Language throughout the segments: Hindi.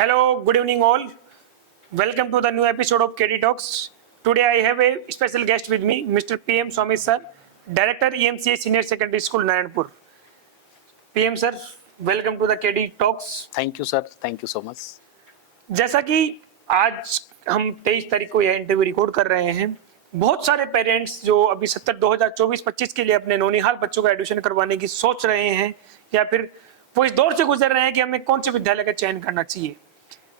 Hello, good evening all. Welcome to the new episode of KD Talks. Today I have a special guest with me, Mr. PM Swami sir, Director EMCA Senior Secondary School, Narayanpur. PM sir, welcome to the KD Talks. Thank you sir, thank you so much. जैसा कि आज हम 23 तारीख को यह इंटरव्यू रिकॉर्ड कर रहे हैं, बहुत सारे पेरेंट्स जो अभी 2024-25 के लिए अपने नौनिहाल बच्चों का एडमिशन करवाने की सोच रहे हैं या फिर वो इस दौर से गुजर रहे हैं कि हमें कौन से विद्यालय का चयन करना चाहिए।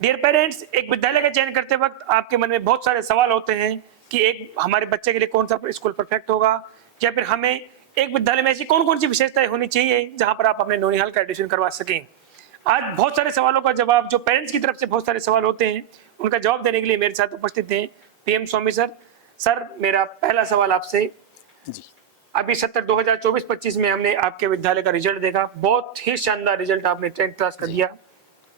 डियर पेरेंट्स, एक विद्यालय का चयन करते वक्त आपके मन में बहुत सारे सवाल होते हैं कि एक हमारे बच्चे के लिए कौन सा स्कूल परफेक्ट होगा, या फिर हमें एक विद्यालय में ऐसी कौन कौन सी विशेषताएं होनी चाहिए जहां पर आप अपने नौनिहाल का एडमिशन करवा सकें। आज बहुत सारे सवालों का जवाब, जो पेरेंट्स की तरफ से बहुत सारे सवाल होते हैं, उनका जवाब देने के लिए मेरे साथ उपस्थित हैं पीएम स्वामी सर। सर, मेरा पहला सवाल आपसे जी, अभी 2024-25 में हमने आपके विद्यालय का रिजल्ट देखा, बहुत ही शानदार रिजल्ट आपने 10th क्लास का दिया।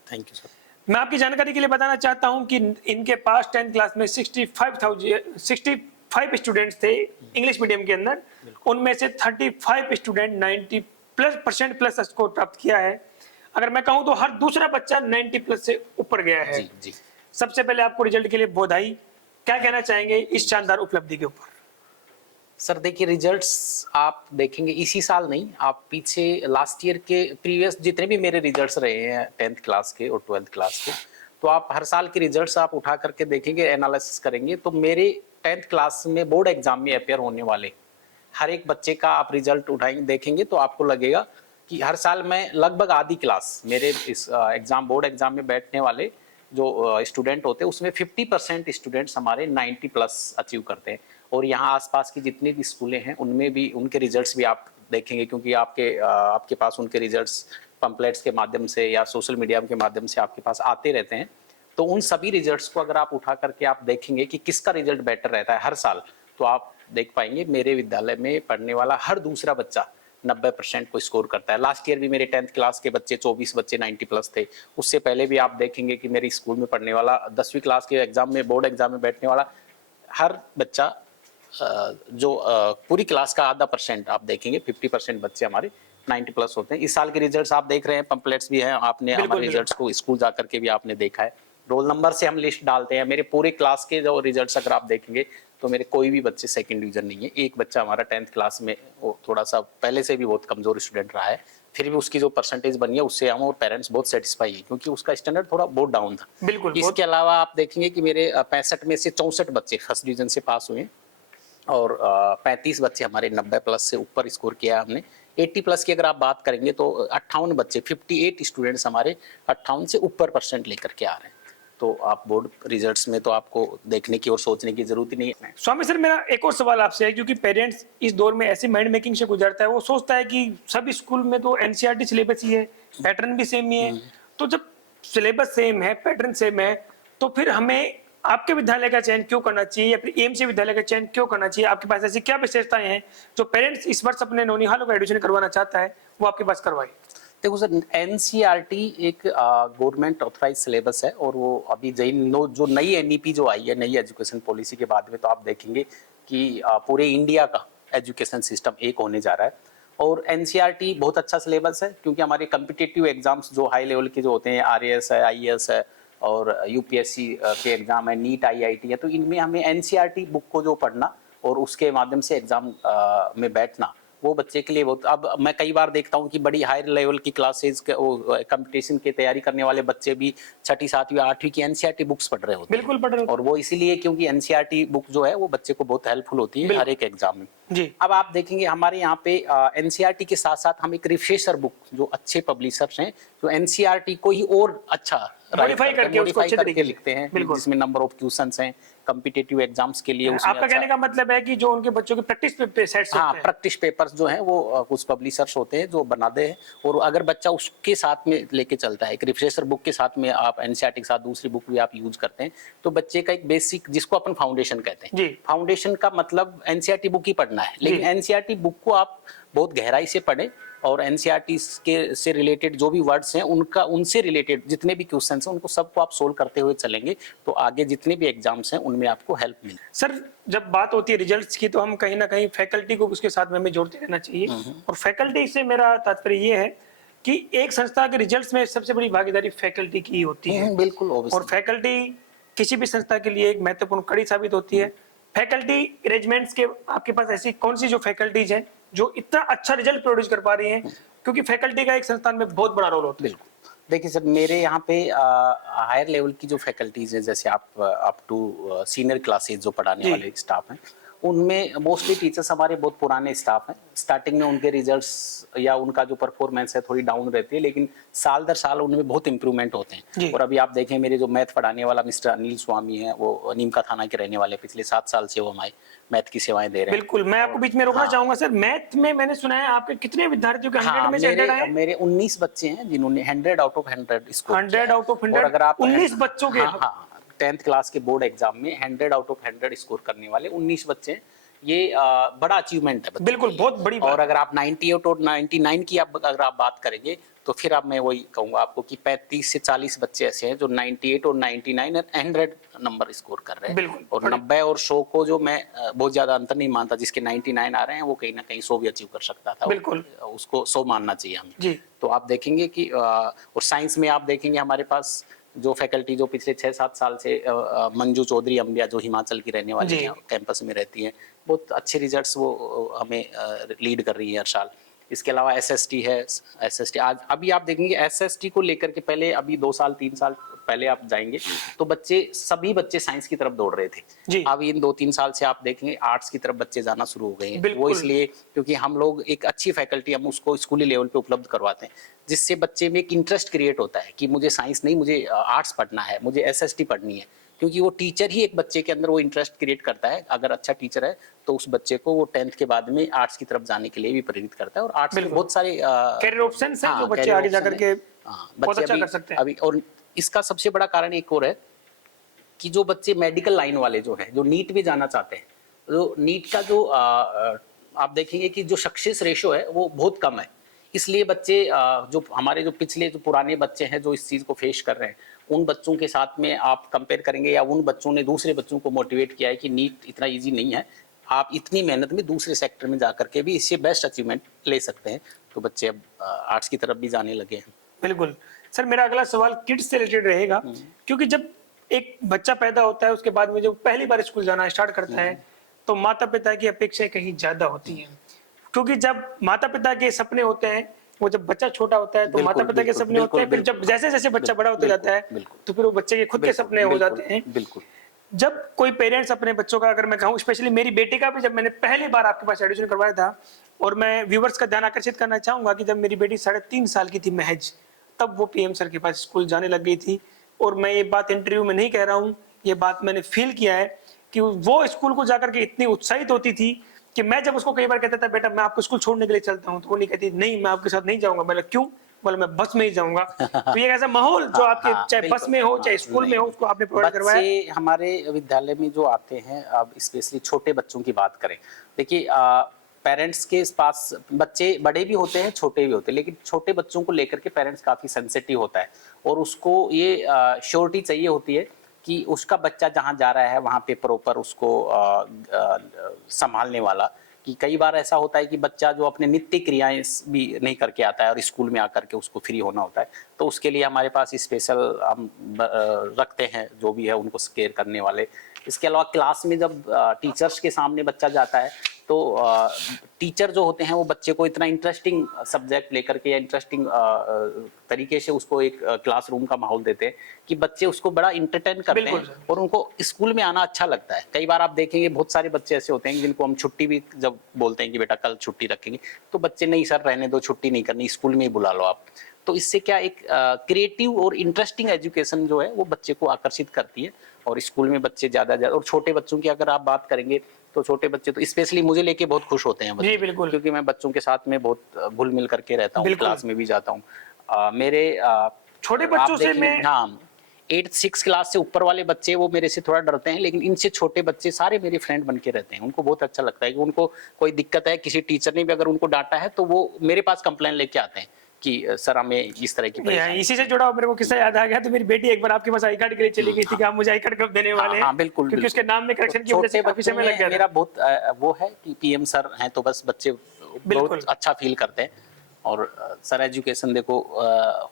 Thank you sir. मैं आपकी जानकारी के लिए बताना चाहता हूं कि इनके पास 10th क्लास में 65 स्टूडेंट्स थे इंग्लिश मीडियम के अंदर, उनमें से 35 स्टूडेंट 90% प्लस स्कोर प्राप्त किया है। अगर मैं कहूं तो हर दूसरा बच्चा 90 प्लस से ऊपर गया है। जी। सबसे पहले आपको रिजल्ट के लिए बधाई। क्या कहना चाहेंगे इस शानदार उपलब्धि के ऊपर? सर देखिए, रिजल्ट्स आप देखेंगे इसी साल नहीं, आप पीछे लास्ट ईयर के प्रीवियस जितने भी मेरे रिजल्ट्स रहे हैं 10th क्लास के और 12th क्लास के, तो आप हर साल के रिजल्ट्स आप उठा करके देखेंगे, एनालिसिस करेंगे, तो मेरे 10th क्लास में बोर्ड एग्जाम में अपेयर होने वाले हर एक बच्चे का आप रिजल्ट उठाएंगे देखेंगे तो आपको लगेगा कि हर साल मैं लगभग आधी क्लास मेरे इस एग्जाम बोर्ड एग्जाम में बैठने वाले जो स्टूडेंट होते हैं उसमें 50% स्टूडेंट्स हमारे 90 प्लस अचीव करते हैं। और यहाँ आसपास की जितनी भी स्कूलें हैं उनमें भी उनके रिजल्ट्स भी आप देखेंगे, क्योंकि आपके पास उनके रिजल्ट्स पंपलेट्स के माध्यम से या सोशल मीडिया के माध्यम से आपके पास आते रहते हैं। तो उन सभी रिजल्ट्स को अगर आप उठा करके आप देखेंगे कि किसका रिजल्ट बेटर रहता है हर साल, तो आप देख पाएंगे मेरे विद्यालय में पढ़ने वाला हर दूसरा बच्चा 90% को स्कोर करता है। लास्ट ईयर भी मेरे 10th क्लास के बच्चे 24 बच्चे 90 प्लस थे। उससे पहले भी आप देखेंगे कि मेरे स्कूल में पढ़ने वाला 10वीं क्लास के एग्जाम में बोर्ड एग्जाम में बैठने वाला हर बच्चा जो पूरी क्लास का आधा परसेंट आप देखेंगे 50% बच्चे हमारे 90 प्लस होते हैं। इस साल के रिजल्ट्स आप देख रहे हैं, पंपलेट्स भी हैं, आपने हमारे रिजल्ट्स को स्कूल जाकर के भी आपने देखा है। रोल नंबर से हम लिस्ट डालते हैं। मेरे पूरे क्लास के जो रिजल्ट्स अगर आप देखेंगे तो मेरे कोई भी बच्चे सेकंड डिवीजन नहीं है। एक बच्चा हमारा 10th क्लास में वो थोड़ा सा पहले से भी बहुत कमजोर स्टूडेंट रहा है, फिर भी उसकी जो परसेंटेज बनी है उससे हम और पेरेंट्स बहुत सेटिस्फाई है, क्योंकि उसका स्टैंडर्ड थोड़ा बहुत डाउन था। बिल्कुल। इसके अलावा आप देखेंगे कि मेरे 65 में से 64 बच्चे फर्स्ट डिवीजन से पास हुए और 35 बच्चे हमारे 90 प्लस से ऊपर स्कोर किया हमने। 80 प्लस की अगर आप बात करेंगे तो 58 बच्चे 58 स्टूडेंट्स हमारे 58 से ऊपर परसेंट लेकर के आ रहे हैं। तो आप बोर्ड रिजल्ट्स में तो आपको देखने की और सोचने की जरूरत ही नहीं है। स्वामी सर, मेरा एक और सवाल आपसे है, क्योंकि पेरेंट्स इस दौर में ऐसी माइंड मेकिंग से गुजरता है, वो सोचता है कि सब स्कूल में तो एनसीईआरटी सिलेबस ही है, पैटर्न भी सेम ही है, तो जब सिलेबस सेम है, पैटर्न सेम है, तो फिर हमें आपके विद्यालय का चयन क्यों करना चाहिए या फिर एएमसी विद्यालय का चयन क्यों करना चाहिए? आपके पास ऐसी क्या विशेषताएं हैं जो पेरेंट्स इस वर्ष अपने नौनिहालों का एडमिशन करवाना चाहता है वो आपके पास करवाए? देखो सर, एनसीईआरटी एक गवर्नमेंट ऑथराइज सिलेबस है और वो अभी जो नई एनईपी जो आई है, नई एजुकेशन पॉलिसी के बाद में, तो आप देखेंगे कि पूरे इंडिया का एजुकेशन सिस्टम एक होने जा रहा है। और एनसीईआरटी बहुत अच्छा सिलेबस है, क्योंकि हमारे कम्पिटिटिव एग्जाम्स जो हाई लेवल के जो होते हैं, आरएएस है, आईएएस है और यूपीएससी के एग्जाम है, नीट आईआईटी है, तो इनमें हमें एनसीईआरटी बुक को जो पढ़ना और उसके माध्यम से एग्जाम में बैठना, वो बच्चे के लिए बहुत। अब मैं कई बार देखता हूँ कि बड़ी हाई लेवल की क्लासेस कंपटीशन की तैयारी करने वाले बच्चे भी 6ठी 7वीं 8वीं की एनसीईआरटी बुक्स पढ़ रहे होते हैं। बिल्कुल पढ़ रहे होते हैं। और वो इसीलिए क्योंकि एनसीईआरटी बुक जो है वो बच्चे को बहुत हेल्पफुल होती है हर एक एग्जाम में जी। अब आप देखेंगे हमारे यहाँ पे एनसीईआरटी के साथ साथ हम एक रिफ्रेशर बुक, जो अच्छे पब्लिशर्स हैं जो एनसीईआरटी को ही और अच्छा मॉडिफाई करके लिखते हैं, जिसमें नंबर ऑफ क्वेश्चंस हैं कम्पिटिटिव एग्जाम्स के लिए। आपका कहने का मतलब है कि जो उनके बच्चों के प्रैक्टिस पेपर सेट्स होते हैं, प्रैक्टिस पेपर्स जो हैं वो कुछ पब्लिशर्स होते हैं जो बनाते हैं, और अगर बच्चा उसके साथ में लेके चलता है, एक रिफ्रेशर बुक के साथ में आप एनसीईआरटी के साथ दूसरी बुक भी आप यूज करते हैं, तो बच्चे का एक बेसिक, जिसको अपन फाउंडेशन कहते हैं, फाउंडेशन का मतलब एनसीईआरटी बुक ही पढ़ना है, लेकिन एनसीईआरटी बुक को आप बहुत गहराई से पढ़ें और एनसीईआरटी के से रिलेटेड जो भी वर्ड्स हैं उनसे रिलेटेड जितने भी क्वेश्चंस हैं उनको सबको आप सोल्व करते हुए चलेंगे, तो आगे जितने भी एग्जाम्स हैं उनमें आपको हेल्प मिले। सर, जब बात होती है रिजल्ट्स की, तो हम कहीं ना कहीं फैकल्टी को उसके साथ में हमें जोड़ते रहना चाहिए, और फैकल्टी से मेरा तात्पर्य ये है कि एक संस्था के रिजल्ट्स में सबसे बड़ी भागीदारी फैकल्टी की होती है, बिल्कुल और obviously। फैकल्टी किसी भी संस्था के लिए एक महत्वपूर्ण कड़ी साबित होती है। फैकल्टी अरेंजमेंट्स के आपके पास ऐसी कौन सी जो फैकल्टीज हैं जो इतना अच्छा रिजल्ट प्रोड्यूस कर पा रही हैं, क्योंकि फैकल्टी का एक संस्थान में बहुत बड़ा रोल होता है। बिल्कुल। देखिए सर, मेरे यहाँ पे हायर लेवल की जो फैकल्टीज हैं, जैसे आप अप टू सीनियर क्लासेज जो पढ़ाने जी। वाले स्टाफ हैं, उनमें मोस्टली टीचर्स हमारे बहुत पुराने स्टाफ हैं। स्टार्टिंग में उनके रिजल्ट्स या उनका जो परफॉर्मेंस है थोड़ी डाउन रहती है, लेकिन साल दर साल उनमें बहुत इंप्रूवमेंट होते जी। हैं। और अभी आप देखें, मेरे जो मैथ पढ़ाने वाला मिस्टर अनिल स्वामी है, वो नीमका थाना के रहने वाले, पिछले 7 साल से वो हमारे मैथ की सेवाएं दे रहे हैं। बिल्कुल, मैं आपको बीच में रोकना हाँ। चाहूंगा सर। मैथ में मैंने सुना है आपके कितने विद्यार्थियों के 100 में से 100 आए? मेरे 19 बच्चे हैं जिन्होंने 100 out of 100 score 100 out of 100, और अगर आप 19 बच्चों के? हाँ, 10th क्लास के बोर्ड एग्जाम में 100 आउट ऑफ 100 स्कोर करने वाले 19 बच्चे हैं। ये बड़ा अचीवमेंट है बच्चों बिल्कुल, के बहुत बड़ी लिए। बात और है। अगर आप 98 और 99 की अगर आप बात करेंगे, तो फिर अब मैं वही कहूंगा आपको कि 35 से 40 बच्चे ऐसे हैं जो 98 और 99 और 100 नंबर स्कोर कर रहे हैं। बिल्कुल। और 90 और 100 को जो मैं बहुत ज्यादा अंतर नहीं मानता, जिसके 99 आ रहे हैं वो कहीं ना कहीं 100 भी अचीव कर सकता था। बिल्कुल। उसको 100 मानना चाहिए हमें। जी। तो आप देखेंगे कि और साइंस में आप देखेंगे हमारे पास जो फैकल्टी जो पिछले 6-7 साल से मंजू चौधरी अम्बिया, जो हिमाचल की रहने वाली जी। हैं, कैंपस में रहती हैं, बहुत अच्छे रिजल्ट्स वो हमें लीड कर रही है हर साल। इसके अलावा एसएसटी है। एसएसटी आज अभी आप देखेंगे एसएसटी को लेकर के पहले अभी 2 साल 3 साल पहले आप जाएंगे तो सभी बच्चे साइंस की तरफ दौड़ रहे थे। जी। अब इन 2-3 साल से आप देखेंगे आर्ट्स की तरफ बच्चे जाना शुरू हो गए हैं। बिल्कुल। वो इसलिए क्योंकि हम लोग एक अच्छी फैकल्टी हम उसको स्कूली लेवल पे उपलब्ध करवाते हैं, जिससे बच्चे में एक इंटरेस्ट क्रिएट होता है कि मुझे साइंस नहीं, मुझे आर्ट्स पढ़ना है, मुझे एसएसटी पढ़नी है। क्योंकि वो टीचर ही एक बच्चे के अंदर वो इंटरेस्ट क्रिएट करता है। अगर अच्छा टीचर है तो उस बच्चे को वो 10th के बाद में आर्ट्स की तरफ जाने के लिए भी प्रेरित करता है। और आर्ट्स में बहुत सारे कैरियर ऑप्शंस हैं जो बच्चे career आगे जा option करके है। बहुत बच्चे अच्छा कर सकते हैं। अभी और इसका सबसे बड़ा कारण एक और है कि जो बच्चे मेडिकल लाइन वाले जो है, जो नीट भी जाना चाहते हैं, तो नीट का जो आप देखेंगे कि जो सक्सेस रेशो है वो बहुत कम है। इसलिए बच्चे जो हमारे जो पिछले जो पुराने बच्चे हैं जो इस चीज को फेस कर रहे हैं, उन बच्चों के साथ में आप कंपेयर करेंगे या उन बच्चों ने दूसरे बच्चों को मोटिवेट किया है कि नीट इतना इजी नहीं है, आप इतनी मेहनत में दूसरे सेक्टर में जाकर के भी इससे बेस्ट अचीवमेंट ले सकते हैं। तो बच्चे अब आर्ट्स की तरफ भी जाने लगे हैं। बिल्कुल सर, मेरा अगला सवाल किड्स से रिलेटेड रहेगा, क्योंकि जब एक बच्चा पैदा होता है उसके बाद में जब पहली बार स्कूल जाना स्टार्ट करता है तो माता पिता की अपेक्षाएं कहीं ज्यादा होती हैं, क्योंकि जब माता पिता के सपने होते हैं, वो जब बच्चा छोटा होता है तो बिल्कुल, माता पिता के बिल्कुल, सपने होते हैं, फिर बिल्कुल, जब जैसे जैसे बच्चा बड़ा होते जाता है बिल्कुल, तो फिर वो बच्चे के खुद के सपने हो जाते हैं। बिल्कुल। जब कोई पेरेंट्स अपने बच्चों का, अगर मैं कहूँ स्पेशली मेरी बेटी का भी, जब मैंने पहली बार आपके पास एडमिशन करवाया था, और मैं व्यूवर्स का ध्यान आकर्षित करना चाहूंगा कि जब मेरी बेटी 3.5 साल की थी महज, तब वो पीएम सर के पास स्कूल जाने लग गई थी। और मैं ये बात इंटरव्यू में नहीं कह रहा हूँ, ये बात मैंने फील किया है कि वो स्कूल को जाकर के इतनी उत्साहित होती थी कि मैं जब उसको कई बार कहता था बेटा मैं आपको स्कूल छोड़ने के लिए चलता हूँ, तो वो नहीं कहती नहीं मैं आपके साथ नहीं जाऊंगा। मैंने क्यों? बोला मैं बस में ही जाऊंगा। तो ये ऐसा माहौल जो आपके चाहे बस में हो चाहे स्कूल में हो, उसको आपने प्रोवाइड करवाया। बच्चे हमारे विद्यालय में जो आते हैं, अब स्पेशली छोटे बच्चों की बात करें, देखिए पेरेंट्स के पास बच्चे बड़े भी होते हैं छोटे भी होते हैं, लेकिन छोटे बच्चों को लेकर के पेरेंट्स काफी सेंसिटिव होता है और उसको ये श्योरिटी चाहिए होती है कि उसका बच्चा जहाँ जा रहा है वहाँ पे प्रॉपर उसको संभालने वाला। कि कई बार ऐसा होता है कि बच्चा जो अपने नित्य क्रियाएं भी नहीं करके आता है और स्कूल में आकर के उसको फ्री होना होता है, तो उसके लिए हमारे पास स्पेशल हम रखते हैं जो भी है उनको केयर करने वाले। इसके अलावा क्लास में जब टीचर्स के सामने बच्चा जाता है तो टीचर जो होते हैं वो बच्चे को इतना इंटरेस्टिंग सब्जेक्ट लेकर के या इंटरेस्टिंग तरीके से उसको एक क्लासरूम का माहौल देते हैं कि बच्चे उसको बड़ा इंटरटेन करते हैं और उनको स्कूल में आना अच्छा लगता है। कई बार आप देखेंगे बहुत सारे बच्चे ऐसे होते हैं जिनको हम छुट्टी भी जब बोलते हैं कि बेटा कल छुट्टी रखेंगे, तो बच्चे नहीं सर रहने दो, छुट्टी नहीं करनी, स्कूल में ही बुला लो आप। तो इससे क्या एक क्रिएटिव और इंटरेस्टिंग एजुकेशन जो है वो बच्चे को आकर्षित करती है और स्कूल में बच्चे ज्यादा और छोटे बच्चों की अगर आप बात करेंगे तो छोटे बच्चे तो स्पेशली मुझे लेके बहुत खुश होते हैं बच्चे, बिल्कुल, क्योंकि मैं बच्चों के साथ में बहुत घुल मिल करके रहता हूँ, क्लास में भी जाता हूँ। मेरे छोटे बच्चों से मैं 8-6 क्लास से ऊपर वाले बच्चे वो मेरे से थोड़ा डरते हैं, लेकिन इनसे छोटे बच्चे सारे मेरे फ्रेंड बन के रहते हैं। उनको बहुत अच्छा लगता है कि उनको कोई दिक्कत है, किसी टीचर ने भी अगर उनको डांटा है तो वो मेरे पास कंप्लेन लेके आते हैं कि सर हमें इस तरह की परेशानी। इसी से जुड़ा मेरे को किस्सा याद आ गया। तो मेरी बेटी एक बार आपके पास आई कार्ड के लिए चली गई थी कि आप मुझे आई कार्ड कब देने वाले हैं? बिल्कुल, क्योंकि उसके नाम में करेक्शन की वजह से काफी समय लग गया। मेरा बहुत वो है कि पीएम सर हैं तो बस बच्चे बहुत अच्छा फील करते हैं। और सर एजुकेशन देखो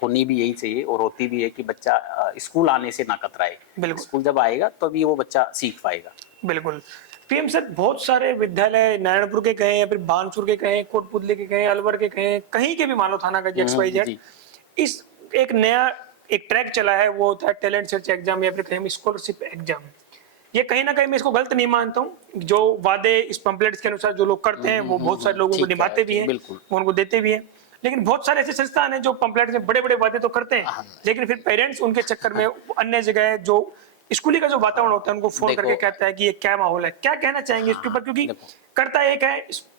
होनी भी यही चाहिए और होती भी है कि बच्चा स्कूल आने से ना कतराए। बिल्कुल। स्कूल जब आएगा तभी वो बच्चा सीख पाएगा। बिल्कुल। पीएम सर, बहुत सारे विद्यालय नारायणपुर के कहें या फिर बानसूर के कहें, कोटपुतली के कहें, अलवर के कहें, कहीं के भी मानो थाना का XYZ, जी। इस एक नया एक ट्रैक चला है, वो होता है टैलेंट सर्च एग्जाम या फिर कहें स्कॉलरशिप एग्जाम। ये कहीं ना कहीं मैं इसको गलत नहीं मानता हूँ। जो वादे इस पंपलेट्स के अनुसार जो लोग करते हैं वो बहुत सारे लोगों को ठीक है, निभाते भी ठीक, हैं, बिल्कुल। वो उनको देते भी हैं। लेकिन बहुत सारे ऐसे संस्थान हैं जो पंपलेट्स में बड़े बड़े वादे तो करते हैं, हाँ। लेकिन फिर पेरेंट्स उनके चक्कर में अन्य जगह जो स्कूली का जो वातावरण होता है उनको फोन देखो, करके कहता है कि ये क्या माहौल है। क्या कहना चाहेंगे इसके ऊपर, क्योंकि देखो। करता एक है,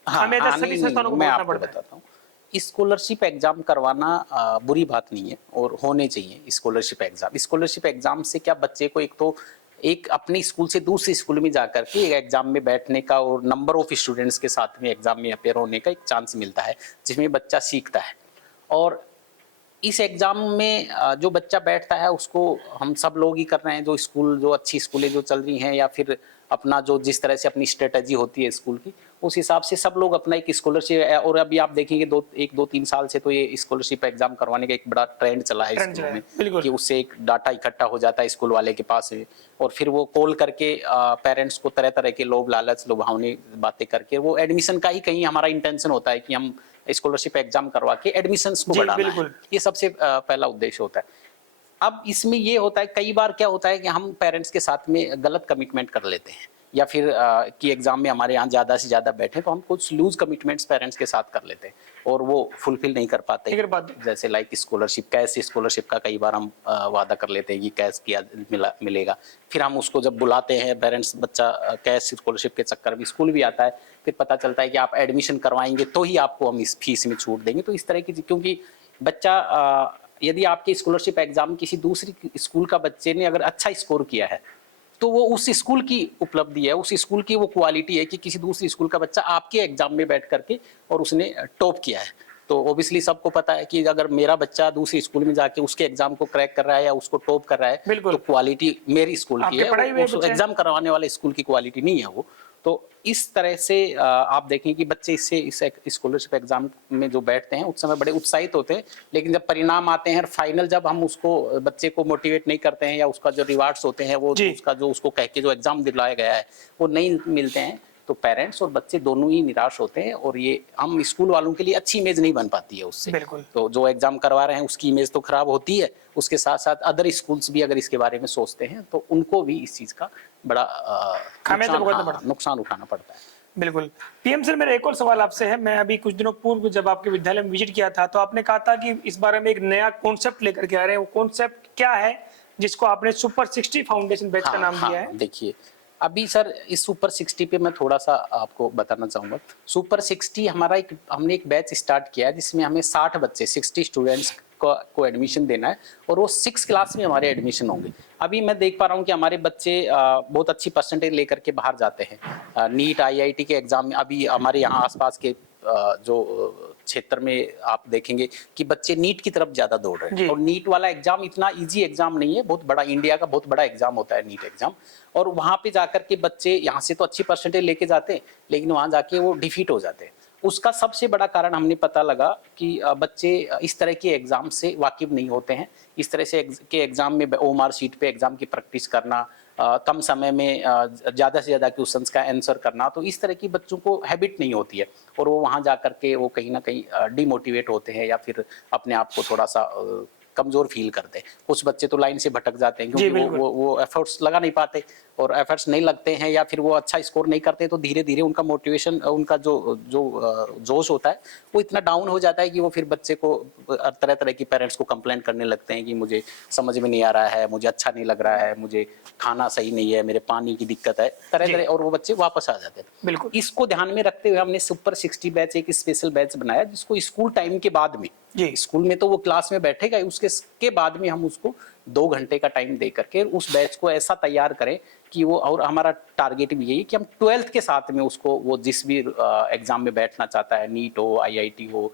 हाँ, खामियाजा हाँ, सभी नहीं, संस्थानों को मैं भुगतना आपको पड़ता है। बताता हूँ। स्कॉलरशिप एग्जाम करवाना बुरी बात नहीं है और होने चाहिए स्कॉलरशिप एग्जाम। स्कॉलरशिप एग्जाम से क्या बच्चे को एक तो एक अपने स्कूल से दूसरे स्कूल में जाकर के एग्जाम में बैठने का और नंबर ऑफ स्टूडेंट्स के साथ में एग्जाम में अपेयर होने का एक चांस मिलता है, जिसमें बच्चा सीखता है। और इस एग्जाम में जो बच्चा बैठता है उसको हम सब लोग ही कर रहे हैं, जो स्कूल जो अच्छी स्कूलें जो चल रही हैं या फिर अपना जो जिस तरह से अपनी स्ट्रेटजी होती है स्कूल की, उस हिसाब से सब लोग अपना एक स्कॉलरशिप। और अभी आप देखेंगे 2-3 साल से तो ये स्कॉलरशिप एग्जाम करवाने का एक बड़ा ट्रेंड चला है ट्रेंड स्कूलों चला है, में, बिल्कुल। कि उससे एक डाटा इकट्ठा हो जाता है स्कूल वाले के पास में और फिर वो कॉल करके पेरेंट्स को तरह तरह के लोभ लालच लुभावनी बातें करके वो एडमिशन का ही कहीं हमारा इंटेंशन होता है कि हम स्कॉलरशिप एग्जाम करवा के एडमिशंस को जी, बढ़ाना है। बिल्कुल। ये सबसे पहला उद्देश्य होता है। अब इसमें ये होता है कई बार क्या होता है कि हम पेरेंट्स के साथ में गलत कमिटमेंट कर लेते हैं या फिर कि एग्जाम में हमारे यहाँ ज़्यादा से ज़्यादा बैठे तो हम कुछ लूज कमिटमेंट्स पेरेंट्स के साथ कर लेते हैं और वो फुलफिल नहीं कर पाते। नहीं कर पाते। जैसे लाइक स्कॉलरशिप, कैश स्कॉलरशिप का कई बार हम वादा कर लेते हैं कि कैश किया मिलेगा। फिर हम उसको जब बुलाते हैं पेरेंट्स, बच्चा कैश स्कॉलरशिप के चक्कर में स्कूल भी आता है, फिर पता चलता है कि आप एडमिशन करवाएंगे तो ही आपको हम इस फीस में छूट देंगे। तो इस तरह की, क्योंकि बच्चा यदि आपके स्कॉलरशिप एग्जाम किसी दूसरी स्कूल का बच्चे ने अगर अच्छा स्कोर किया है तो वो उस स्कूल की उपलब्धि है, उस स्कूल की वो क्वालिटी है कि किसी दूसरी स्कूल का बच्चा आपके एग्जाम में बैठ करके और उसने टॉप किया है। तो ऑब्वियसली सबको पता है कि अगर मेरा बच्चा दूसरी स्कूल में जाके उसके एग्जाम को क्रैक कर रहा है या उसको टॉप कर रहा है बिल्कुल। तो क्वालिटी मेरी स्कूल की आपके है, पढ़ाई हुए उस बच्चे हैं। एग्जाम करवाने वाले स्कूल की क्वालिटी नहीं है वो। तो इस तरह से आप देखें कि बच्चे इससे इस स्कॉलरशिप एग्जाम में जो बैठते हैं उस समय बड़े उत्साहित होते हैं, लेकिन जब परिणाम आते हैं फाइनल, जब हम उसको बच्चे को मोटिवेट नहीं करते हैं या उसका जो रिवार्ड्स होते हैं वो जी। उसका जो उसको कह के जो एग्जाम दिलाया गया है वो नहीं मिलते हैं, तो पेरेंट्स और बच्चे दोनों ही निराश होते हैं और ये हम स्कूल वालों के लिए अच्छी इमेज नहीं बन पाती है उससे। बिल्कुल। तो जो एग्जाम करवा रहे हैं उसकी इमेज तो खराब होती है, उसके साथ साथ अदर स्कूल्स भी अगर इसके बारे में सोचते हैं तो उनको भी इस चीज का बड़ा खामियाजा भुगतना पड़ता है। नुकसान उठाना पड़ता है। बिल्कुल। पीएम सर, मेरा एक और सवाल आपसे है। मैं अभी कुछ दिनों पूर्व जब आपके विद्यालय में विजिट किया था तो आपने कहा था कि इस बारे में एक नया कॉन्सेप्ट लेकर के आ रहे हैं। वो कॉन्सेप्ट क्या है जिसको आपने सुपर 60 फाउंडेशन बैच का नाम दिया है? देखिए अभी सर इस सुपर 60 पे मैं थोड़ा सा आपको बताना चाहूँगा। सुपर 60 हमारा हमने एक बैच स्टार्ट किया है जिसमें हमें 60 बच्चे 60 स्टूडेंट्स को एडमिशन देना है और वो 6 क्लास में हमारे एडमिशन होंगे। अभी मैं देख पा रहा हूँ कि हमारे बच्चे बहुत अच्छी परसेंटेज लेकर के बाहर जाते हैं। नीट IIT के एग्जाम में अभी हमारे यहाँ आसपास के जो क्षेत्र में आप देखेंगे कि बच्चे नीट की तरफ ज्यादा दौड़ रहे हैं और नीट वाला एग्जाम इतना इजी एग्जाम नहीं है, बहुत बड़ा, इंडिया का बहुत बड़ा एग्जाम होता है नीट एग्जाम। और वहां पे जाकर के बच्चे यहाँ से तो अच्छी परसेंटेज लेके जाते हैं लेकिन वहां जाके वो डिफीट हो जाते हैं। उसका सबसे बड़ा कारण हमने पता लगा कि बच्चे इस तरह के एग्जाम से वाकिफ नहीं होते हैं। इस तरह से के एग्जाम में OMR शीट पे एग्जाम की प्रैक्टिस करना, कम समय में ज़्यादा से ज़्यादा क्वेश्चंस का आंसर करना, तो इस तरह की बच्चों को हैबिट नहीं होती है और वो वहाँ जा कर के वो कहीं ना कहीं डिमोटिवेट होते हैं या फिर अपने आप को थोड़ा सा कमज़ोर फील करते हैं। कुछ बच्चे तो लाइन से भटक जाते हैं क्योंकि वो एफर्ट्स लगा नहीं पाते और एफर्ट्स नहीं लगते हैं या फिर वो अच्छा स्कोर नहीं करते, तो धीरे धीरे उनका मोटिवेशन, उनका जो जोश होता है वो इतना डाउन हो जाता है कि वो फिर बच्चे को तरह तरह की पेरेंट्स को कंप्लेंट करने लगते हैं कि मुझे समझ में नहीं आ रहा है, मुझे अच्छा नहीं लग रहा है, मुझे खाना सही नहीं है, मेरे पानी की दिक्कत है, तरह तरह, और वो बच्चे वापस आ जाते हैं। बिल्कुल। इसको ध्यान में रखते हुए हमने सुपर 60 बैच एक स्पेशल बैच बनाया जिसको स्कूल टाइम के बाद में, स्कूल में तो वो क्लास में बैठेगा, उसके बाद में हम उसको 2 घंटे का टाइम दे करके उस बैच को ऐसा तैयार करें कि वो, और हमारा टारगेट भी यही कि हम 12th के साथ में उसको, वो जिस भी एग्जाम में बैठना चाहता है, नीट हो, IIT हो,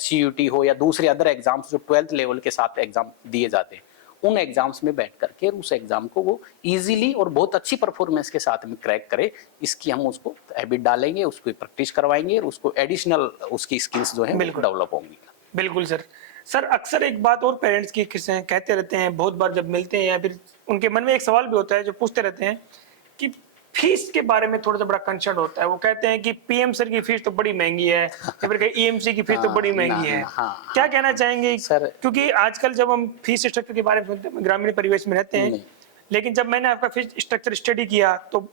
CUT हो या दूसरे अदर एग्जाम्स जो 12th लेवल के साथ एग्जाम दिए जाते हैं, उन एग्जाम्स में बैठ करके उस एग्जाम को वो इजीली और बहुत अच्छी परफॉर्मेंस के साथ में क्रैक करे, इसकी हम उसको हैबिट डालेंगे, उसको प्रैक्टिस करवाएंगे और उसको एडिशनल उसकी स्किल्स जो है डेवलप होंगी। बिल्कुल सर। सर अक्सर एक बात और पेरेंट्स की कहते रहते हैं, बहुत बार जब मिलते हैं या फिर उनके मन में एक सवाल भी होता है जो पूछते रहते हैं कि फीस के बारे में थोड़ा सा बड़ा कंसर्न होता है। वो कहते हैं कि पीएम सर की फीस तो बड़ी महंगी है या फिर कहीं ईएमसी की फीस तो बड़ी महंगी है। क्या कहना चाहेंगे सर? क्योंकि आजकल जब हम फीस स्ट्रक्चर के बारे में सुनते हैं, ग्रामीण परिवेश में रहते हैं, लेकिन जब मैंने आपका फीस स्ट्रक्चर स्टडी किया तो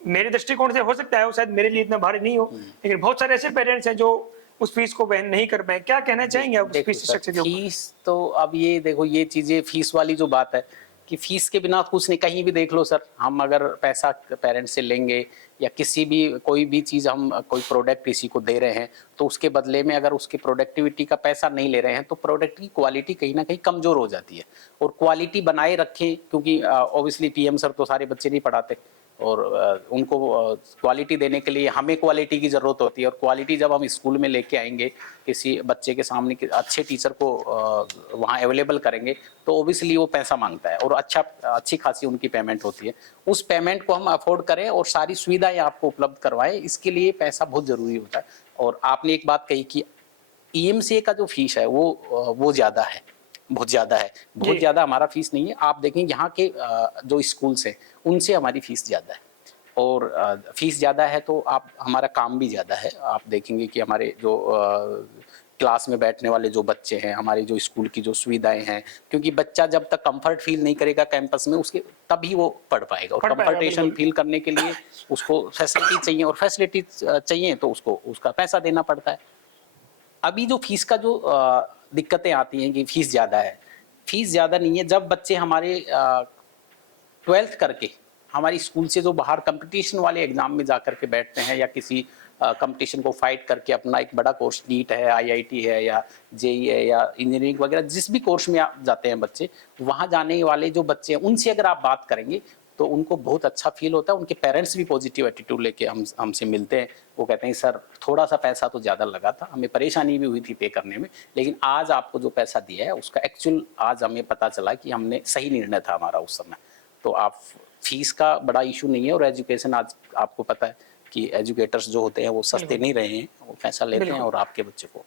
मेरे दृष्टिकोण से हो सकता है वो शायद मेरे लिए इतना भारी नहीं हो, लेकिन बहुत सारे ऐसे पेरेंट्स हैं जो उस फीस को वहन नहीं कर पाए। क्या कहना चाहेंगे आप फीस स्ट्रक्चर के ऊपर? फीस तो अब ये देखो, ये चीजें फीस वाली जो बात है कि फीस के बिना कुछ नहीं, कहीं भी देख लो सर, हम अगर पैसा पेरेंट्स से लेंगे या किसी भी कोई भी चीज़ हम कोई प्रोडक्ट किसी को दे रहे हैं तो उसके बदले में अगर उसकी प्रोडक्टिविटी का पैसा नहीं ले रहे हैं तो प्रोडक्ट की क्वालिटी कहीं ना कहीं कमज़ोर हो जाती है। और क्वालिटी बनाए रखें, क्योंकि ऑब्वियसली पीएम सर तो सारे बच्चे नहीं पढ़ाते और उनको क्वालिटी देने के लिए हमें क्वालिटी की ज़रूरत होती है। और क्वालिटी जब हम स्कूल में लेके आएंगे, किसी बच्चे के सामने अच्छे टीचर को वहाँ अवेलेबल करेंगे तो ओबियसली वो पैसा मांगता है और अच्छी खासी उनकी पेमेंट होती है। उस पेमेंट को हम अफोर्ड करें और सारी सुविधाएं आपको उपलब्ध करवाएं, इसके लिए पैसा बहुत ज़रूरी होता है। और आपने एक बात कही कि ईएमसीए का जो फीस है वो ज़्यादा है, बहुत ज़्यादा है। बहुत ज़्यादा हमारा फीस नहीं है। आप देखें यहाँ के जो स्कूल्स हैं उनसे हमारी फीस ज़्यादा है और फीस ज़्यादा है तो आप हमारा काम भी ज़्यादा है। आप देखेंगे कि हमारे जो क्लास में बैठने वाले जो बच्चे हैं, हमारे जो स्कूल की जो सुविधाएं हैं, क्योंकि बच्चा जब तक कंफर्ट फील नहीं करेगा कैंपस में उसके तभी वो पढ़ पाएगा। और कंफर्टेशन फील करने के लिए उसको फैसिलिटी चाहिए और फैसिलिटी चाहिए तो उसको उसका पैसा देना पड़ता है। अभी जो फीस का जो दिक्कतें आती हैं कि फीस ज़्यादा है, फीस ज़्यादा नहीं है। जब बच्चे हमारे 12th करके हमारी स्कूल से जो बाहर कंपटीशन वाले एग्जाम में जा करके बैठते हैं या किसी कंपटीशन को फाइट करके अपना एक बड़ा कोर्स नीट है, आईआईटी है या जेई है या इंजीनियरिंग वगैरह जिस भी कोर्स में आप जाते हैं बच्चे, वहाँ जाने वाले जो बच्चे हैं उनसे अगर आप बात करेंगे तो उनको बहुत अच्छा फील होता है। उनके पेरेंट्स भी पॉजिटिव एटीट्यूड लेके हमसे मिलते हैं। वो कहते हैं सर थोड़ा सा पैसा तो ज़्यादा लगा था, हमें परेशानी भी हुई थी पे करने में, लेकिन आज आपको जो पैसा दिया है उसका एक्चुअल आज हमें पता चला कि हमने सही निर्णय था हमारा उस समय। तो आप फीस का बड़ा इशू नहीं है। और एजुकेशन आज आपको पता है कि एजुकेटर्स जो होते हैं वो सस्ते नहीं रहे हैं, वो पैसा लेते हैं और आपके बच्चे को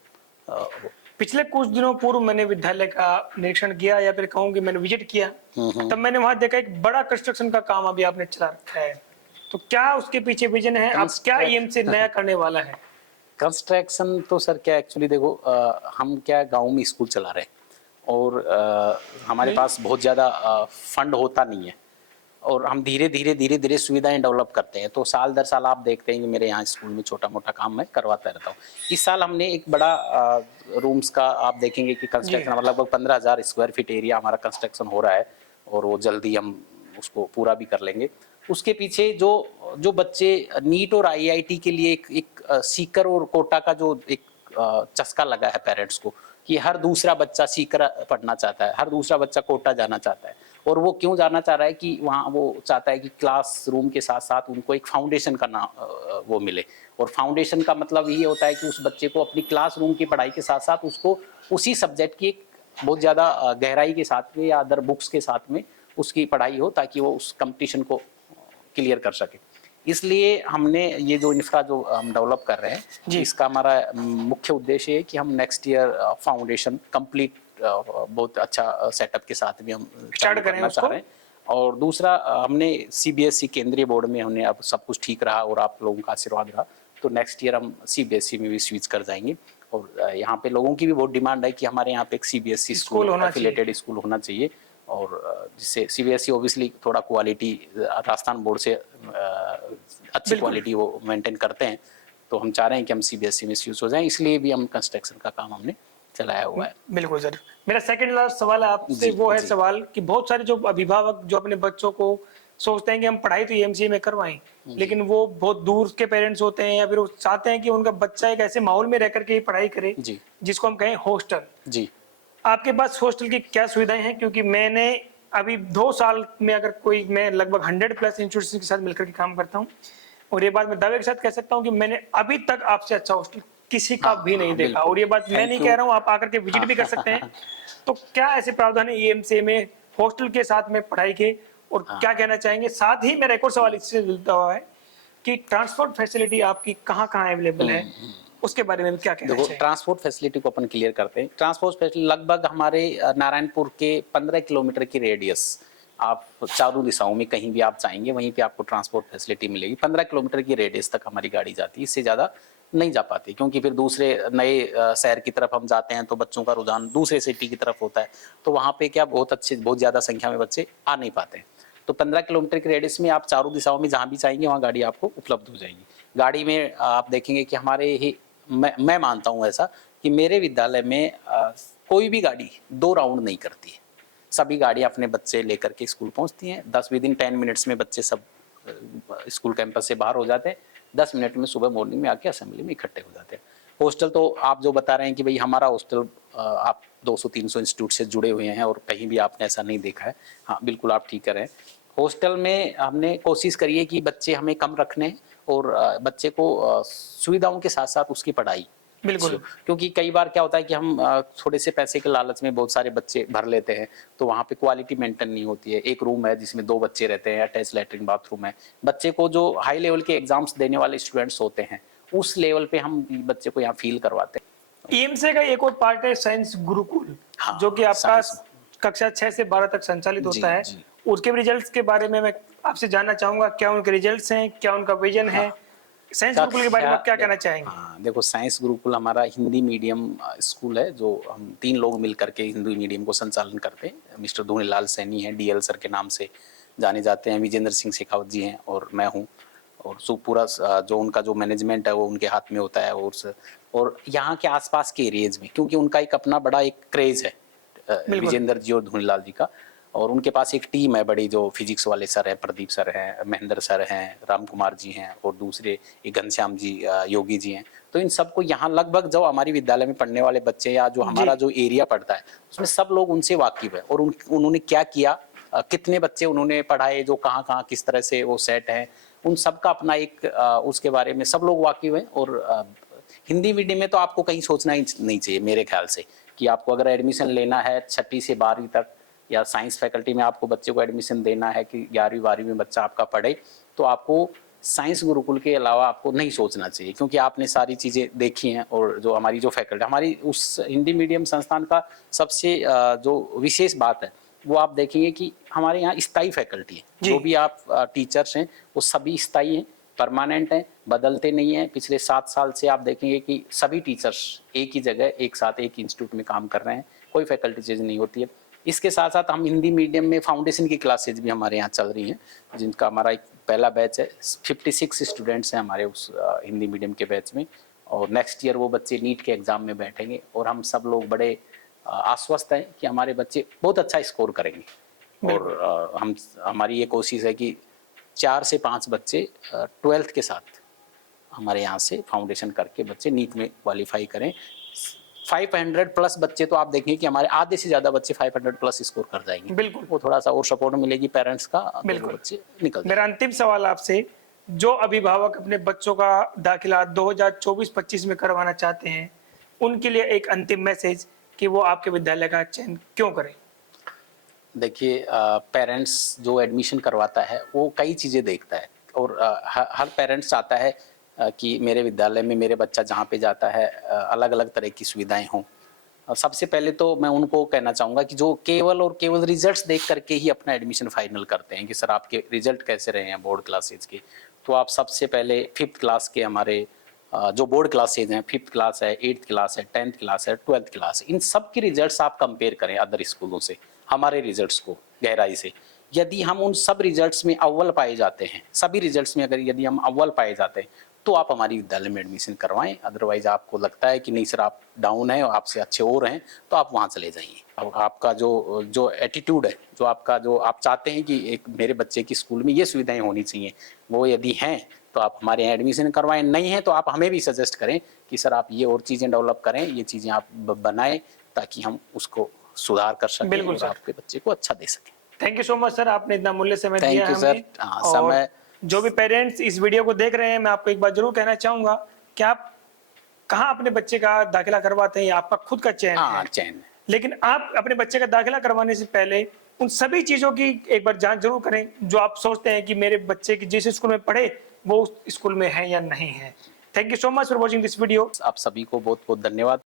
पिछले कुछ दिनों पूर्व मैंने विद्यालय का निरीक्षण किया या फिर कहूँ कि मैंने विजिट किया, तब मैंने वहां देखा एक बड़ा कंस्ट्रक्शन का काम अभी आपने चला रखा है। तो क्या उसके पीछे विजन है? आप क्या ईएम से नया करने वाला है? कंस्ट्रक्शन तो सर क्या एक्चुअली देखो, हम क्या गांव में स्कूल चला रहे हैं और हमारे पास बहुत ज़्यादा फंड होता नहीं है और हम धीरे धीरे सुविधाएं डेवलप करते हैं। तो साल दर साल आप देखते हैं कि मेरे यहाँ स्कूल में छोटा मोटा काम मैं करवाता रहता हूँ। इस साल हमने एक बड़ा रूम्स का आप देखेंगे कि कंस्ट्रक्शन लगभग 15,000 स्क्वायर फीट एरिया हमारा कंस्ट्रक्शन हो रहा है और वो जल्दी हम उसको पूरा भी कर लेंगे। उसके पीछे जो बच्चे नीट और आईआईटी के लिए एक सीकर और कोटा का जो एक चस्का लगा है पेरेंट्स को कि हर दूसरा बच्चा सीकर पढ़ना चाहता है, हर दूसरा बच्चा कोटा जाना चाहता है। और वो क्यों जाना चाह रहा है कि वहाँ वो चाहता है कि क्लासरूम के साथ साथ उनको एक फाउंडेशन का वो मिले। और फाउंडेशन का मतलब ये होता है कि उस बच्चे को अपनी क्लासरूम की पढ़ाई के साथ साथ उसको उसी सब्जेक्ट की एक बहुत ज़्यादा गहराई के साथ में या अदर बुक्स के साथ में उसकी पढ़ाई हो ताकि वो उस कंपटीशन को क्लियर कर सके। इसलिए हमने ये जो इंफ्रा जो हम डेवलप कर रहे हैं इसका हमारा मुख्य उद्देश्य है कि हम नेक्स्ट ईयर फाउंडेशन कंप्लीट बहुत अच्छा सेटअप के साथ भी हम स्टार्ट करना चाह रहे हैं। और दूसरा हमने सीबीएसई केंद्रीय बोर्ड में हमने अब सब कुछ ठीक रहा और आप लोगों का आशीर्वाद रहा तो नेक्स्ट ईयर हम सीबीएसई में भी स्विच कर जाएंगे। और यहाँ पे लोगों की भी बहुत डिमांड है कि हमारे यहाँ पे एक सीबीएसई स्कूल एफिलिएटेड स्कूल होना चाहिए और जिससे सीबीएसई ऑब्वियसली थोड़ा क्वालिटी राजस्थान बोर्ड से अच्छी क्वालिटी वो मेंटेन करते हैं। तो हम चाह रहे हैं कि हम सीबीएसई में स्विच हो जाएं, इसलिए भी हम कंस्ट्रक्शन का काम हमने चलाया हुआ है। बिल्कुल सर। मेरा सेकंड लास्ट सवाल आपसे वो है सवाल कि बहुत सारे जो अभिभावक जो अपने बच्चों को सोचते हैं कि हम पढ़ाई तो ईएमसी में करवाएं, लेकिन वो बहुत दूर के पेरेंट्स होते हैं या फिर वो चाहते हैं कि उनका बच्चा एक ऐसे माहौल में रह करके ही पढ़ाई करे जिसको हम कहें हॉस्टल। जी, आपके पास हॉस्टल की क्या सुविधाएं हैं? क्योंकि मैंने अभी 2 साल में अगर कोई मैं लगभग 100+ इंस्टीट्यूशन के साथ मिलकर के काम करता हूँ और ये बात मैं दावे के साथ कह सकता हूँ कि मैंने अभी तक आपसे अच्छा हॉस्टल किसी का भी नहीं देखा। और ये बात मैं नहीं कह रहा हूँ, आप आकर के विजिट भी कर सकते हैं। तो क्या ऐसे प्रावधान है ईएमसीए में हॉस्टल के साथ में पढ़ाई के, और क्या कहना चाहेंगे? साथ ही मेरा एक और सवाल इससे जुड़ता हुआ है कि ट्रांसपोर्ट फैसिलिटी आपकी कहाँ-कहाँ अवेलेबल है, उसके बारे में क्या कहना देखो, चाहेंगे? ट्रांसपोर्ट फैसिलिटी को अपन क्लियर करते हैं। ट्रांसपोर्ट फैसिलिटी लगभग हमारे नारायणपुर के 15 किलोमीटर की रेडियस, आप चारों दिशाओं में कहीं भी आप चाहेंगे वहीं पे आपको ट्रांसपोर्ट फैसिलिटी मिलेगी। 15 किलोमीटर की रेडियस तक हमारी गाड़ी जाती है, इससे ज़्यादा नहीं जा पाती, क्योंकि फिर दूसरे नए शहर की तरफ हम जाते हैं तो बच्चों का रुझान दूसरे सिटी की तरफ होता है, तो वहाँ पे क्या बहुत ज़्यादा संख्या में बच्चे आ नहीं पाते हैं। तो 15 किलोमीटर की रेडियस में आप चारों दिशाओं में जहाँ भी चाहेंगे वहाँ गाड़ी आपको उपलब्ध हो जाएगी। गाड़ी में आप देखेंगे कि हमारे ही मैं मानता हूँ ऐसा कि मेरे विद्यालय में कोई भी गाड़ी 2 राउंड नहीं करती है। सभी गाड़ी अपने बच्चे लेकर के स्कूल पहुंचती हैं। 10 विदिन 10 मिनट्स में बच्चे सब स्कूल कैंपस से बाहर हो जाते हैं। 10 मिनट में सुबह मॉर्निंग में आके असेंबली में इकट्ठे हो जाते हैं। हॉस्टल तो आप जो बता रहे हैं कि भाई हमारा हॉस्टल आप 200-300 इंस्टीट्यूट से जुड़े हुए हैं और कहीं भी आपने ऐसा नहीं देखा है। हाँ, बिल्कुल आप ठीक कह रहे हैं। हॉस्टल में हमने कोशिश करी है कि बच्चे हमें कम रखने और बच्चे को सुविधाओं के साथ साथ उसकी पढ़ाई, बिल्कुल। क्योंकि कई बार क्या होता है कि हम थोड़े से पैसे के लालच में बहुत सारे बच्चे भर लेते हैं, तो वहाँ पे क्वालिटी मेंटेन नहीं होती है। एक रूम है जिसमें 2 बच्चे रहते हैं, अटैच लैट्रिन बाथरूम है। बच्चे को जो हाई लेवल के एग्जाम्स देने वाले स्टूडेंट्स होते हैं उस लेवल पे हम बच्चे को यहाँ फील करवाते हैं। ईएमसी का एक और पार्ट है साइंस गुरुकुल, हाँ, जो कि आपका साइंस। कक्षा 6 से 12 तक संचालित जी, होता है। जी। उसके भी रिजल्ट्स के बारे में मैं आपसे जानना चाहूंगा, क्या उनके रिजल्ट्स हैं, क्या उनका विजन है? साइंस गुरुकुल के बारे में आप क्या कहना चाहेंगे? हाँ, देखो, साइंस गुरुकुल हमारा हिंदी मीडियम स्कूल है, जो हम 3 लोग मिलकर के हिंदी मीडियम को संचालन करते हैं। मिस्टर धोनीलाल सैनी हैं, डीएल सर के नाम से जाने जाते हैं, विजेंद्र सिंह शेखावत जी हैं और मैं हूँ। और पूरा जो उनका जो मैनेजमेंट है वो उनके हाथ में होता है। और यहाँ के आसपास के एरियाज में, क्योंकि उनका एक अपना बड़ा एक क्रेज है विजेंद्र जी और धोनीलाल जी का, और उनके पास एक टीम है बड़ी, जो फिजिक्स वाले सर हैं, प्रदीप सर हैं, महेंद्र सर हैं, राम कुमार जी हैं और दूसरे एक घनश्याम जी योगी जी हैं। तो इन सबको यहाँ लगभग जो हमारी विद्यालय में पढ़ने वाले बच्चे या जो हमारा जो एरिया पड़ता है उसमें सब लोग उनसे वाकिफ है। और उन्होंने क्या किया, कितने बच्चे उन्होंने पढ़ाए, जो कहाँ कहाँ किस तरह से वो सेट हैं, उन सब का अपना एक उसके बारे में सब लोग वाकिफ हैं। और हिंदी मीडियम में तो आपको कहीं सोचना ही नहीं चाहिए मेरे ख्याल से, कि आपको अगर एडमिशन लेना है 6ठी से 12वीं तक, या साइंस फैकल्टी में आपको बच्चे को एडमिशन देना है कि 11वीं 12वीं में बच्चा आपका पढ़े, तो आपको साइंस गुरुकुल के अलावा आपको नहीं सोचना चाहिए, क्योंकि आपने सारी चीज़ें देखी हैं। और जो हमारी जो फैकल्टी, हमारी उस हिंदी मीडियम संस्थान का सबसे जो विशेष बात है वो आप देखेंगे कि हमारे यहाँ स्थायी फैकल्टी है। जो भी आप टीचर्स हैं वो सभी स्थायी हैं, परमानेंट हैं, बदलते नहीं हैं। पिछले 7 साल से आप देखेंगे कि सभी टीचर्स एक ही जगह एक साथ एक इंस्टीट्यूट में काम कर रहे हैं, कोई फैकल्टी चेंज नहीं होती है। इसके साथ साथ हम हिंदी मीडियम में फाउंडेशन की क्लासेज भी हमारे यहाँ चल रही हैं, जिनका हमारा एक पहला बैच है। 56 स्टूडेंट्स हैं हमारे उस हिंदी मीडियम के बैच में, और नेक्स्ट ईयर वो बच्चे नीट के एग्ज़ाम में बैठेंगे। और हम सब लोग बड़े आश्वस्त हैं कि हमारे बच्चे बहुत अच्छा स्कोर करेंगे। और हमारी ये कोशिश है कि 4 से 5 बच्चे 12th के साथ हमारे यहाँ से फाउंडेशन करके बच्चे नीट में क्वालिफाई करें। 500 प्लस बच्चे तो आप देखेंगे कि हमारे आधे से ज्यादा बच्चे 500 प्लस स्कोर कर जाएंगे। बिल्कुल। वो थोड़ा सा और सपोर्ट मिलेगी पेरेंट्स का, बिल्कुल। बच्चे निकल मेरा अंतिम सवाल आपसे, जो अभिभावक अपने बच्चों का दाखिला 2024-25 में करवाना चाहते हैं, उनके लिए एक अंतिम मैसेज कि वो आपके विद्यालय का चयन क्यों करें? देखिए, पेरेंट्स जो एडमिशन करवाता है वो कई चीज़ें देखता है, और हर पेरेंट्स चाहता है कि मेरे विद्यालय में मेरे बच्चा जहाँ पे जाता है अलग अलग तरह की सुविधाएं हों। सबसे पहले तो मैं उनको कहना चाहूँगा कि जो केवल और केवल रिजल्ट्स देख करके ही अपना एडमिशन फाइनल करते हैं कि सर आपके रिजल्ट कैसे रहे हैं बोर्ड क्लासेज के, तो आप सबसे पहले 5th क्लास के हमारे जो बोर्ड क्लासेज हैं, 5th क्लास है, 8th क्लास है, 10th क्लास है, 12th क्लास है, इन सब के रिजल्ट्स आप कंपेयर करें अदर स्कूलों से, हमारे रिजल्ट्स को गहराई से। यदि हम उन सब रिजल्ट्स में अव्वल पाए जाते हैं, सभी रिजल्ट्स में अगर यदि हम अव्वल पाए जाते हैं, तो आप हमारी विद्यालय में एडमिशन करवाएं। अदरवाइज आपको लगता है कि नहीं सर आप डाउन हैं और आपसे अच्छे और हैं, तो आप वहाँ चले जाइए। अब आपका जो एटीट्यूड है, जो आप चाहते हैं कि एक मेरे बच्चे की स्कूल में ये सुविधाएं होनी चाहिए, वो यदि हैं तो आप हमारे यहाँ एडमिशन करवाएं। नहीं है तो आप हमें भी सजेस्ट करें कि सर आप ये और चीज़ें डेवलप करें, ये चीज़ें आप बनाएं, ताकि हम उसको सुधार कर सकें। बिल्कुल और सर। आपके बच्चे को अच्छा दे सकें। Thank you so much sir, आपने इतना मूल्य समय Thank दिया you, हमें। sir। हाँ, और समय- जो भी पेरेंट्स इस वीडियो को देख रहे हैं, मैं आपको एक बात जरूर कहना चाहूंगा कि आप कहाँ अपने बच्चे का दाखिला करवाते हैं, आपका खुद का चयन हाँ, है। चैन। लेकिन आप अपने बच्चे का दाखिला करवाने से पहले उन सभी चीजों की एक बार जांच जरूर करें जो आप सोचते हैं कि मेरे बच्चे की जिस स्कूल में पढ़े वो उस स्कूल में है या नहीं है। Thank you so much for watching this video. आप सभी को बहुत बहुत धन्यवाद।